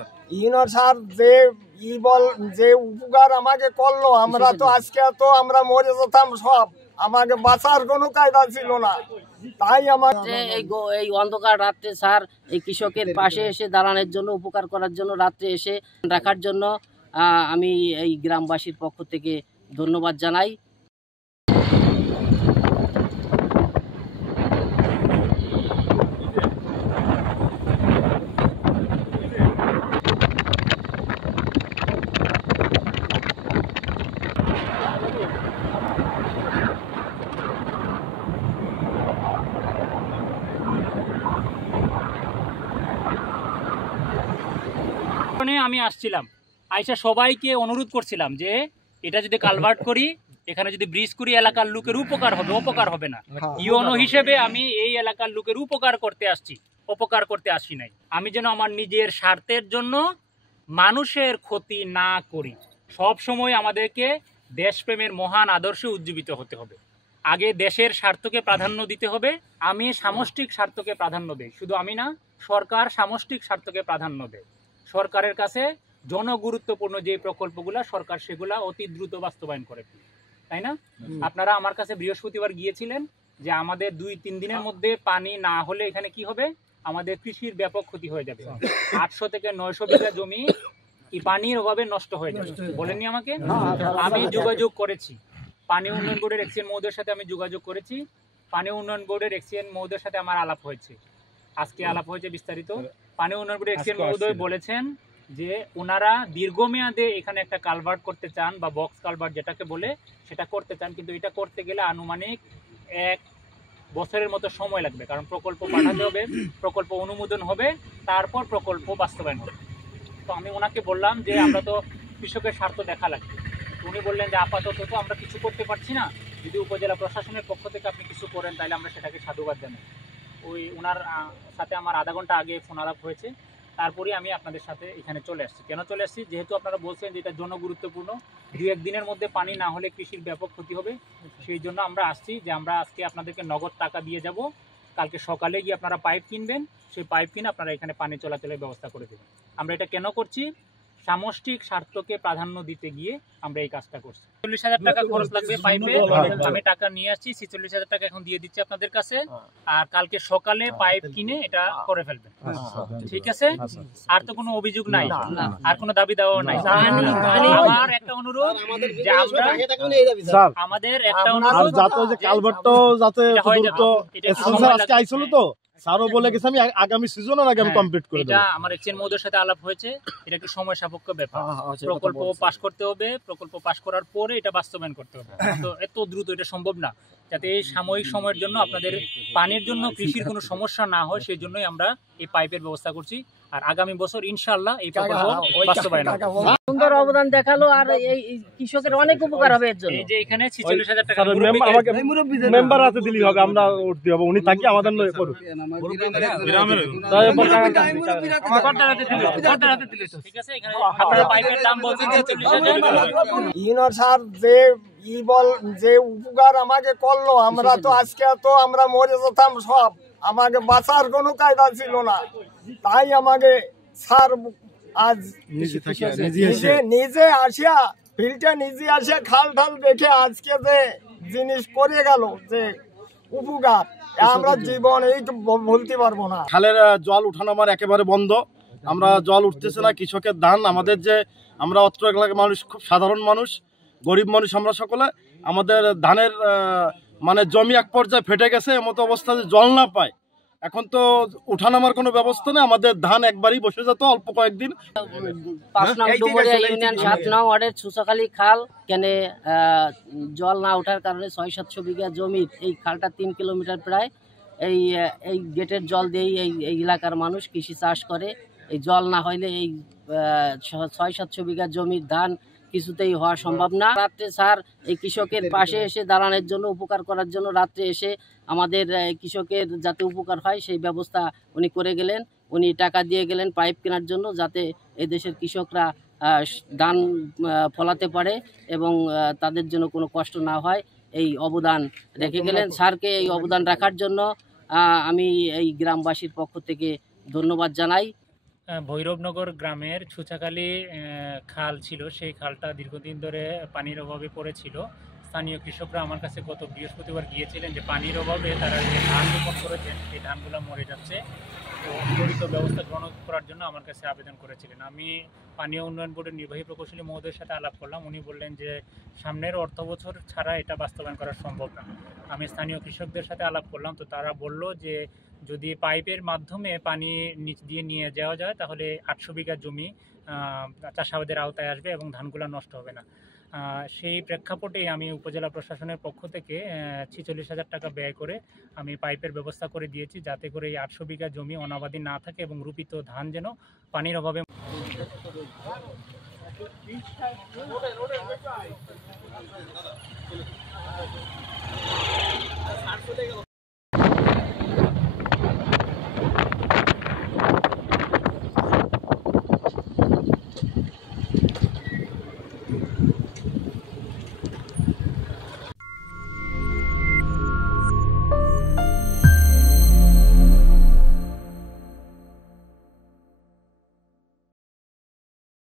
Union sir যে উপকার আমাকে করলো, আমরা তো আজকে তো আমরা মরে যেতাম সব, আমাকে বাঁচার কোনো কায়দা ছিল না। তাই আমাকে এই অন্ধকার রাত্রে স্যার এই কৃষকের পাশে এসে দাঁড়ানোর জন্য, উপকার করার জন্য, রাত্রে এসে রাখার জন্য আমি এই গ্রামবাসীর পক্ষ থেকে ধন্যবাদ জানাই। আমি আসছিলাম, আইসা সবাইকে অনুরোধ করছিলাম যে এটা যদি কালভার্ট করি, এখানে যদি ব্রিজ করি, এলাকার লোকের উপকার হবে, অপকার হবে না। ইউনো হিসেবে আমি এই এলাকার লোকের উপকার করতে আসছি, অপকার করতে আসি নাই। আমি যেন আমার নিজের স্বার্থের জন্য মানুষের ক্ষতি না করি। সব সময় আমাদেরকে দেশপ্রেমের মহান আদর্শে উজ্জীবিত হতে হবে। আগে দেশের স্বার্থকে প্রাধান্য দিতে হবে। আমি সামষ্টিক স্বার্থকে প্রাধান্য দিই, শুধু আমি না, সরকার সামষ্টিক স্বার্থকে প্রাধান্য দেয়। সরকারের কাছে জনগুরুত্বপূর্ণ যে প্রকল্পগুলো, সরকার সেগুলা অতি দ্রুত বাস্তবায়ন করে, তাই না? আপনারা আমার কাছে বৃহস্পতিবার গিয়েছিলেন যে আমাদের 2-3 দিনের মধ্যে পানি না হলে এখানে কি হবে, আমাদের কৃষির ব্যাপক ক্ষতি হয়ে যাবে। 800 থেকে 900 বিঘা জমি কি পানির অভাবে নষ্ট হয়ে যাবে, বলেননি আমাকে? আমি যোগাযোগ করেছি পানি উন্নয়ন বোর্ডের এক্সিএন মহোদয়ের সাথে, আমি যোগাযোগ করেছি। পানি উন্নয়ন বোর্ডের এক্সিএন মহোদয়ের সাথে আমার আলাপ হয়েছে, আজকে আলাপ হয়েছে বিস্তারিত। পানি উন্নয়ন বোর্ডের এক্সিএন মহোদয় বলেছেন যে ওনারা দীর্ঘমেয়াদে এখানে একটা কালভার্ট করতে চান, বা বক্স কালভার্ট যেটাকে বলে, সেটা করতে চান। কিন্তু এটা করতে গেলে আনুমানিক 1 বছরের মতো সময় লাগবে, কারণ প্রকল্প পাঠাতে হবে, প্রকল্প অনুমোদন হবে, তারপর প্রকল্প বাস্তবায়ন হবে। তো আমি ওনাকে বললাম যে আমরা তো কৃষকের স্বার্থ দেখা লাগবে। উনি বললেন যে আপাতত তো আমরা কিছু করতে পারছি না, যদি উপজেলা প্রশাসনের পক্ষ থেকে আপনি কিছু করেন তাহলে আমরা সেটাকে সাধুবাদ জানাই। ওনার সাথে আমার আধা ঘন্টা আগে ফোন আলাপ হয়েছে, তারপরে আমি আপনাদের সাথে এখানে চলে আসছি। কেন চলে আসছি? যেহেতু আপনারা বলছেন যে এটা জনগুরুত্বপূর্ণ, 2-1 দিনের মধ্যে পানি না হলে কৃষির ব্যাপক ক্ষতি হবে, সেই জন্য আমরা আসছি যে আমরা আজকে আপনাদেরকে নগদ টাকা দিয়ে যাব, কালকে সকালে গিয়ে আপনারা পাইপ কিনবেন, সেই পাইপ কিনে আপনারা এখানে পানি চলাচলের ব্যবস্থা করে দেবেন। আমরা এটা কেন করছি? সামষ্টিক স্বার্থকে প্রাধান্য দিতে গিয়ে আমরা এই কাজটা করছি। 40,000 টাকা খরচ লাগবে পাইপে, আমি টাকা নিয়ে আসছি, 46,000 টাকা এখন দিয়ে দিচ্ছি আপনাদের কাছে। আর কালকে সকালে পাইপ কিনে এটা করে ফেলবেন, ঠিক আছে? আর তো কোনো অভিযোগ নাই, আর কোনো দাবি দেওয়া নাই। আমার একটা অনুরোধ, যে আমরা আমাদের একটা অনুরোধ, যাতে যে কালভার্টটা যাতে আজকে আইছিল তো স্যারও বলে গেছে আমি আগামী সিজনের আগে আমি কমপ্লিট করে দেব। এটা আমার এক্সিএন মহোদয়ের সাথে আলাপ হয়েছে, এটা একটু সময় সাপেক্ষ ব্যাপার। প্রকল্প পাস করতে হবে, প্রকল্প পাস করার পরে এটা বাস্তবায়ন করতে হবে। তো এত দ্রুত এটা সম্ভব না, যাতে এই সাময়িক সময়ের জন্য আপনাদের পানির জন্য কৃষির কোনো সমস্যা না হয়, সেই জন্যই আমরা এই পাইপের ব্যবস্থা করছি। আর আগামী বছর ইনশাআল্লাহ এই প্রকল্প বাস্তবায়ন হবে। সুন্দর অবদান দেখালো, আর এই কৃষকের অনেক উপকার হবে এর জন্য। এই যে এখানে 46,000 টাকা মেম্বার হাতে দিলি হবে, আমরা উঠতে হবে, উনি থাকি আমাদের নয় করুক। ঠিক আছে, এখানে আপনারা পাইপের দাম বলছেন 46,000। ইউনিয়ন স্যার যে উপকার আমাকে করলো, আমরা তো আজকে তো আমরা মরে যেতাম সব, আমাকে বাঁচার কোনো কায়দা ছিল না। তাই আমাকে স্যার আজ নিজে আসিয়া ফিল্ডে নিজে আসে খাল ঢাল দেখে আজকে যে জিনিস করে গেল, যে উপকার, আমরা জীবনে বলতে পারবো না। খালের জল উঠানামার একেবারে বন্ধ, আমরা জল উঠতেছে না। কৃষকের ধান আমাদের যে, আমরা অত্র এলাকার মানুষ খুব সাধারণ মানুষ, গরিব মানুষ আমরা সকলে, আমাদের ধানের মানে জমি এক পর্যায়ে ফেটে গেছে, এমতো অবস্থা যে জল না পায়। এখন তো উঠানামার কোনো ব্যবস্থা নেই, আমাদের ধান একবারই বসে যেত অল্প কয়েকদিন। 5 নং ডুমুরিয়া ইউনিয়ন 7 নং ওয়ার্ডের ছুসাখালী খাল কেনে জল না ওঠার কারণে 600-700 বিঘা জমির এই খালটা 3 কিলোমিটার প্রায়, এই গেটের জল দিয়েই এই এলাকার মানুষ কৃষি চাষ করে। এই জল না হইলে এই 600-700 বিঘা জমির ধান কিছুতেই হওয়া সম্ভব না। রাত্রে স্যার এই কৃষকের পাশে এসে দাঁড়ানোর জন্য, উপকার করার জন্য, রাত্রে এসে আমাদের কৃষকের যাতে উপকার হয় সেই ব্যবস্থা উনি করে গেলেন। উনি টাকা দিয়ে গেলেন পাইপ কেনার জন্য, যাতে এই দেশের কৃষকরা ধান ফলাতে পারে এবং তাদের জন্য কোনো কষ্ট না হয়, এই অবদান রেখে গেলেন। স্যারকে এই অবদান রাখার জন্য আমি এই গ্রামবাসীর পক্ষ থেকে ধন্যবাদ জানাই। ভৈরবনগর গ্রামের ছুচাখালী খাল ছিল, সেই খালটা দীর্ঘদিন ধরে পানির অভাবে পড়েছিল। স্থানীয় কৃষকরা আমার কাছে গত বৃহস্পতিবার গিয়েছিলেন যে পানির অভাবে তারা যে ধান রোপণ করেছেন সেই ধানগুলো মরে যাচ্ছে, তো ত্বরিত ব্যবস্থা গ্রহণ করার জন্য আমার কাছে আবেদন করেছিলেন। আমি পানীয় উন্নয়ন বোর্ডের নির্বাহী প্রকৌশলী মহোদয়ের সাথে আলাপ করলাম। উনি বললেন যে সামনের অর্থ বছর ছাড়া এটা বাস্তবায়ন করা সম্ভব না। আমি স্থানীয় কৃষকদের সাথে আলাপ করলাম, তো তারা বলল যে যদি পাইপের মাধ্যমে পানি নিচ দিয়ে নিয়ে যাওয়া যায় তাহলে 800 বিঘা জমি চাষাবাদের আওতায় আসবে এবং ধানগুলো নষ্ট হবে না। সেই প্রেক্ষাপটে আমি উপজেলা প্রশাসনের পক্ষ থেকে 46,000 টাকা ব্যয় করে আমি পাইপের ব্যবস্থা করে দিয়েছি, যাতে করে এই 800 বিঘা জমি অনাবাদি না থাকে এবং রোপিত ধান যেন পানির অভাবে